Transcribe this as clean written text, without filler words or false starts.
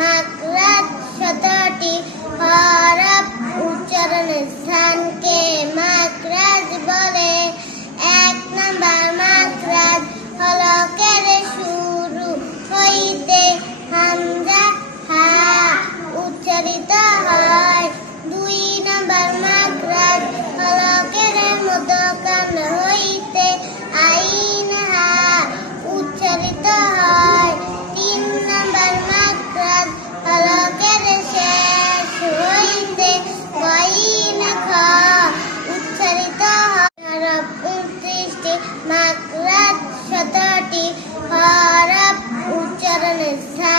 মাকরাজ 17টি হরফ উচ্চারণের স্থানকে মাকরাজ বলে। 1 নাম্বার মাকরাজ হলকের শুরু হইতে হামজা হা উচ্চারিত হয়। 2 নাম্বার মাকরাজ হলকের মধ্যখান হইতে আইন হা উচ্চারিত হয়। 3 নাম্বার মাকরাজ হলকের শেষ হইতে গইন খ উচ্চারিত হয়। হরফ 29টি মাকরাজ 17টি হরফ উচ্চারণের স্থান